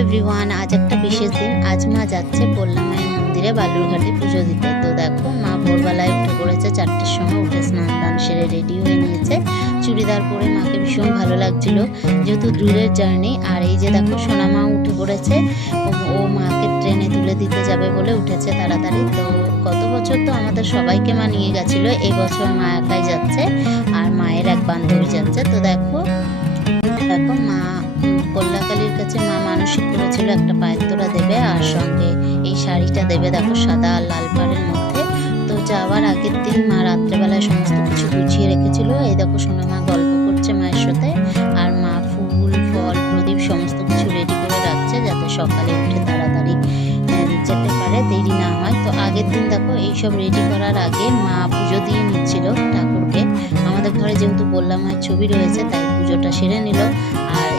Everyone আজ একটা বিশেষ দিন। আজ মা যাচ্ছে পল্লা মায়ের মন্দিরে বালুরঘাটে পুজো দিতে। তো দেখো, মা ভোরবেলায় উঠে পড়েছে চারটের সময়, উঠে স্নান দান সেরে রেডি হয়ে নিয়েছে। চুড়িদার পরে মাকে ভীষণ ভালো লাগছিল, যেহেতু দূরের জার্নি আর এই যে দেখো, সোনা মা উঠে পড়েছে। ও- মাকে ট্রেনে তুলে দিতে যাবে বলে উঠেছে তাড়াতাড়ি। তো গত বছর তো আমাদের সবাইকে মা নিয়ে গেছিল, এই বছর মা একাই যাচ্ছে, আর মায়ের এক বান্ধবী যাচ্ছে। তো দেখো দেখো মা কল্যাকালীর কাছে মা মানসিক করেছিল একটা পায়ের তোরা দেবে আর সঙ্গে এই শাড়িটা দেবে, দেখো সাদা আর লাল পাড়ের মধ্যে। তো যাওয়ার আগের দিন মা রাত্রেবেলায় সমস্ত কিছু গুছিয়ে রেখেছিল। এই দেখো সোনা মা গল্প করছে মায়ের সাথে আর মা ফুল, ফল, প্রদীপ সমস্ত কিছু রেডি করে রাখছে যাতে সকালে উঠে তাড়াতাড়ি যেতে পারে, দেরি না হয়। তো আগের দিন দেখো এইসব রেডি করার আগে মা পুজো দিয়ে নিচ্ছিল ঠাকুরকে। আমাদের ঘরে যেহেতু বললাম মায়ের ছবি রয়েছে, তাই পুজোটা সেরে নিল।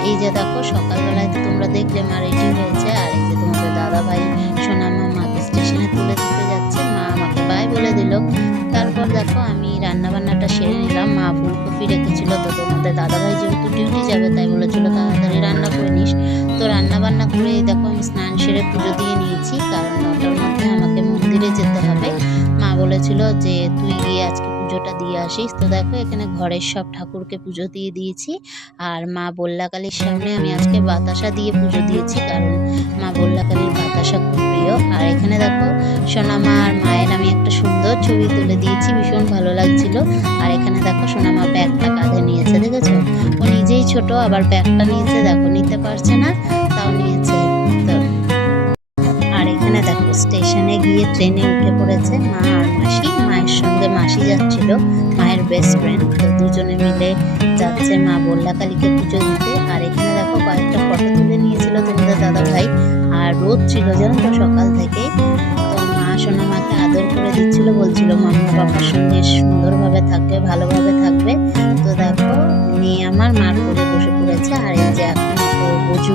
এই যে দেখো, সকালবেলায় তোমরা দেখলে মা রেডি হয়েছে, আর এই যে তোমাদের দাদা ভাই সোনামা মাকে স্টেশনে তুলে দিতে যাচ্ছে, মা আমাকে বাই বলে দিল। তারপর দেখো, আমি রান্না বান্নাটা সেরে নিলাম, মা ফুলকপি রেখেছিল, তো তোমাদের দাদা ভাই যেহেতু ডিউটি যাবে, তাই বলেছিল, তাড়াতাড়ি রান্না করে নিস। তো রান্না বান্না করে দেখো, আমি স্নান সেরে পুজো দিয়ে নিয়েছি, কারণ নটার মধ্যে আমাকে মন্দিরে যেতে হবে। মা বলেছিল যে, তুই গিয়ে আজকে পুজোটা দিয়ে আসিস। তো দেখো, এখানে ঘরের সব ঠাকুরকে পুজো দিয়ে দিয়েছি। আর মা বল্লাকালীর সামনে আমি আজকে বাতাসা দিয়ে পুজো দিয়েছি, কারণ মা বল্লাকালীর বাতাসা খুব প্রিয়। আর এখানে দেখো সোনামা আর মায়ের আমি একটা সুন্দর ছবি তুলে দিয়েছি, ভীষণ ভালো লাগছিল। আর এখানে দেখো সোনামা ব্যাগটা কাঁধে নিয়েছে, দেখেছ? ও নিজেই ছোট, আবার ব্যাগটা নিয়েছে, দেখো, নিতে পারছে না, তাও নিয়েছে। তো, আর এখানে দেখো, স্টেশনে গিয়ে ট্রেনে উঠে পড়েছে মা আর মাসি। মায়ের সঙ্গে মাসি যাচ্ছিল, মায়ের বেস্ট ফ্রেন্ড তো দুজনে মিলে যাচ্ছে মা বল্লা কালীকে পুজো দিতে। আর এখানে দেখো কয়েকটা ফটো তুলে নিয়েছিল তোমাদের দাদা ভাই আর রোদ ছিল, জানো তো, সকাল থেকে। তো মা সোনা মাকে আদর করে দিচ্ছিল, বলছিল মাম্মা বাবার সঙ্গে সুন্দরভাবে থাকবে, ভালোভাবে থাকবে। তো দেখো, মেয়ে আমার মার কোলে বসে পড়েছে। আর এই যে এখন বজু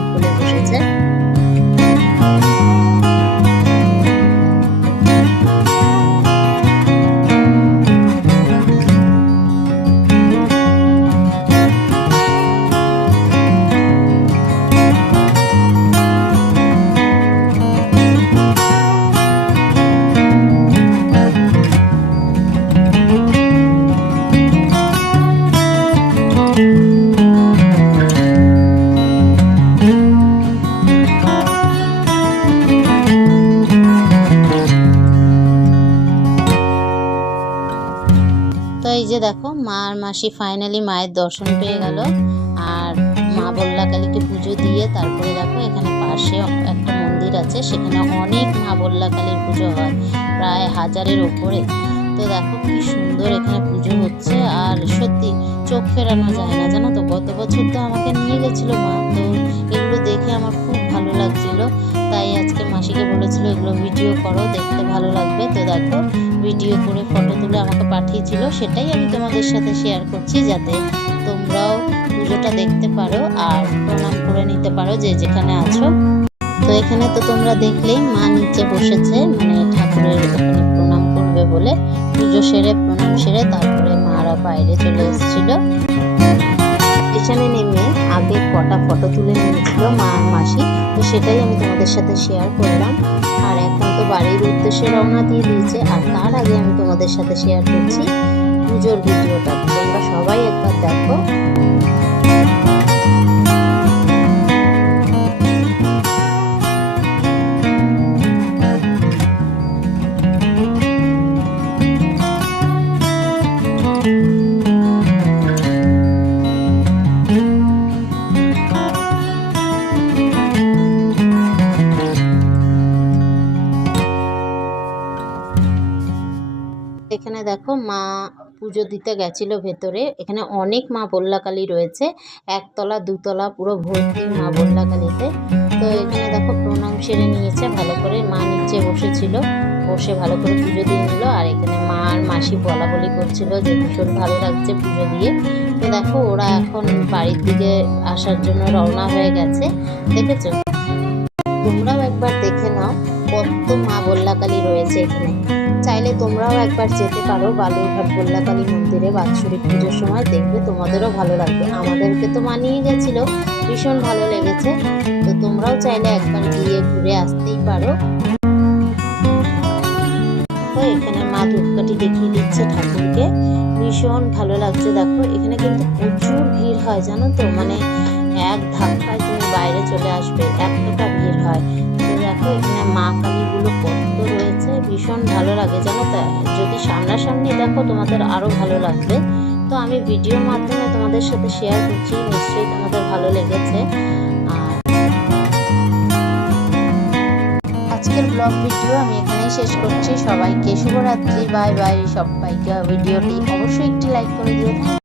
যে দেখো মা আর মাসি ফাইনালি মায়ের দর্শন পেয়ে গেল। আর মা বল্লা কালীকে পুজো দিয়ে তারপরে দেখো, এখানে পাশে একটা মন্দির আছে, সেখানে অনেক মা বল্লা কালীর পুজো হয়, প্রায় হাজারের ওপরে। তো দেখো, কি সুন্দর এখানে পুজো হচ্ছে, আর সত্যি চোখ ফেরানো যায় না, জানো তো? গত বছর তো আমাকে নিয়ে গেছিল মা, তো এগুলো দেখে আমার খুব ভালো লাগছিল। তাই আজকে মাসিকে বলেছিল, এগুলো ভিডিও করো, দেখতে ভালো লাগবে। তো দেখো ভিডিও করে ফটো তুলে আমাকে পাঠিয়েছিল। সেটাই আমি তোমাদের সাথে শেয়ার করছি যাতে তোমরাও পুজোটা দেখতে পারো আর প্রণাম করে নিতে পারো যে যেখানে আছো। তো এখানে তো তোমরা দেখলেই মা নিচে বসেছে মানে ঠাকুরের ওখানে প্রণাম করবে বলে। পুজো সেরে, প্রণাম সেরে তারপরে মারা বাইরে চলে এসেছিল। স্টেশনে নেমে আগে কটা ফটো তুলে নিয়েছিল মা আর মাসি, তো সেটাই আমি তোমাদের সাথে শেয়ার করলাম। আর এখন তো বাড়ির উদ্দেশ্যে রওনা দিয়ে দিয়েছে, আর তার আগে আমি তোমাদের সাথে শেয়ার করছি পুজোর ভিডিওটা। তোমরা সবাই একবার দেখো। দেখো মা পুজো দিতে গেছিল ভেতরে। এখানে অনেক মা বল্লাকালী রয়েছে। একতলা, দুতলা, পুরো ভর্তি মা বল্লাকালীতে। তো এখানে দেখো প্রণাম সেরে নিয়েছে, ভালো করে মা নিচে বসেছিল। বসে ভালো করে পুজো দিয়ে নিল। আর এখানে মা আর মাসি বলা বলি করছিল যে ভীষণ ভালো লাগছে পুজো দিয়ে। তো দেখো ওরা এখন বাড়ির দিকে আসার জন্য রওনা হয়ে গেছে। দেখেছ? তোমরাও একবার দেখে নাও কত মা বল্লাকালী রয়েছে এখানে। চাইলে তোমরাও একবার যেতে পারো বালুরঘাট গোল্লাকালী মন্দিরে বাৎসরিক পুজোর সময়। দেখবে তোমাদেরও ভালো লাগবে। আমাদেরকে তো মানিয়ে গেছিল, ভীষণ ভালো লেগেছে। তো তোমরাও চাইলে একবার গিয়ে ঘুরে আসতেই পারো। তো এখানে মা ধূপকাঠি দেখিয়ে দিচ্ছে ঠাকুরকে। ভীষণ ভালো লাগছে, দেখো। এখানে কিন্তু প্রচুর ভিড় হয়, জানো তো? মানে এক ধাক্কায় তুমি বাইরে চলে আসবে, এতটা ভিড় হয়। তো দেখো, এখানে মা কালীগুলো কত ভীষণ ভালো লাগে, জানো তো? যদি সামনাসামনি দেখো তোমাদের আরও ভালো লাগবে, তো আমি ভিডিওর মাধ্যমে তোমাদের সাথে শেয়ার করছি, নিশ্চয়ই তোমাদের ভালো লেগেছে। আজকের ব্লগ ভিডিও আমি এখানেই শেষ করছি। সবাইকে শুভরাত্রি বাই বাই সবাইকে। ভিডিওটি অবশ্যই একটি লাইক করে দিও।